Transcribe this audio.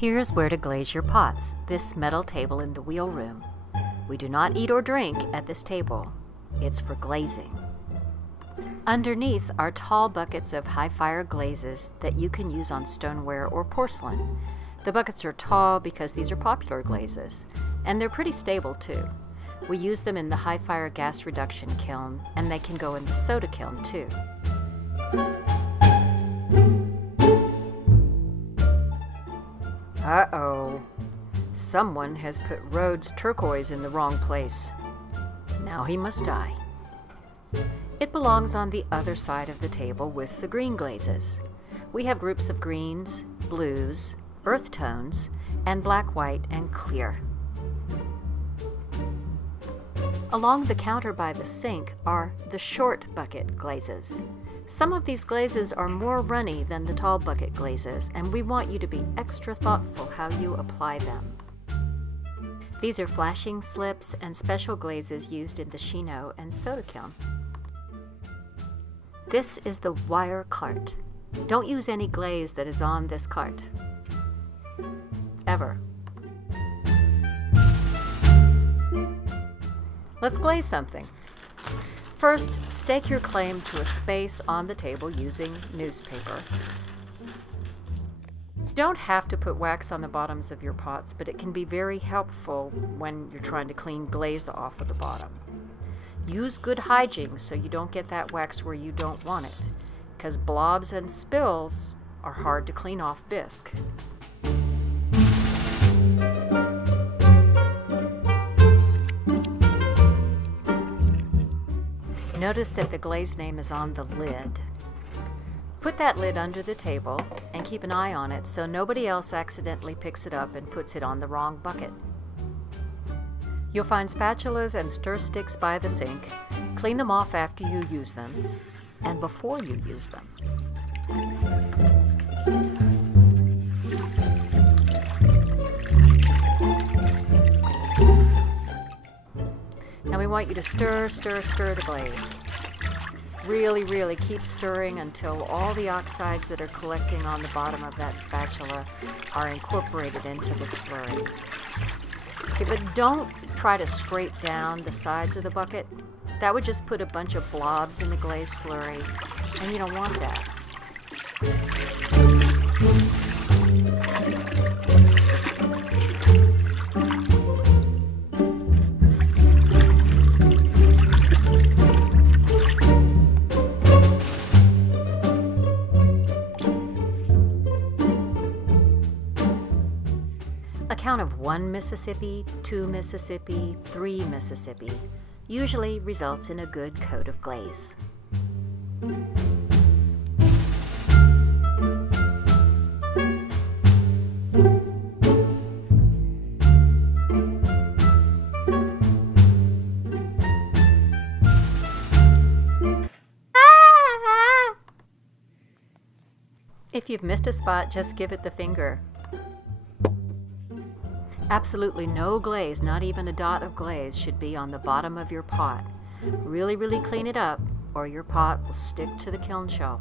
Here's where to glaze your pots, this metal table in the wheel room. We do not eat or drink at this table. It's for glazing. Underneath are tall buckets of high-fire glazes that you can use on stoneware or porcelain. The buckets are tall because these are popular glazes, and they're pretty stable too. We use them in the high-fire gas reduction kiln, and they can go in the soda kiln too. Uh-oh. Someone has put Rhodes turquoise in the wrong place. Now he must die. It belongs on the other side of the table with the green glazes. We have groups of greens, blues, earth tones, and black, white, and clear. Along the counter by the sink are the short bucket glazes. Some of these glazes are more runny than the tall bucket glazes, and we want you to be extra thoughtful how you apply them. These are flashing slips and special glazes used in the Chino and soda kiln. This is the wire cart. Don't use any glaze that is on this cart. Ever. Let's glaze something. First, stake your claim to a space on the table using newspaper. You don't have to put wax on the bottoms of your pots, but it can be very helpful when you're trying to clean glaze off of the bottom. Use good hygiene so you don't get that wax where you don't want it, because blobs and spills are hard to clean off bisque. Notice that the glaze name is on the lid. Put that lid under the table and keep an eye on it so nobody else accidentally picks it up and puts it on the wrong bucket. You'll find spatulas and stir sticks by the sink. Clean them off after you use them and before you use them. Now we want you to stir the glaze. Really keep stirring until all the oxides that are collecting on the bottom of that spatula are incorporated into the slurry. Okay, but don't try to scrape down the sides of the bucket. That would just put a bunch of blobs in the glaze slurry, and you don't want that. A count of 1 Mississippi, 2 Mississippi, 3 Mississippi usually results in a good coat of glaze. If you've missed a spot, just give it the finger. Absolutely no glaze, not even a dot of glaze, should be on the bottom of your pot. Really clean it up, or your pot will stick to the kiln shelf.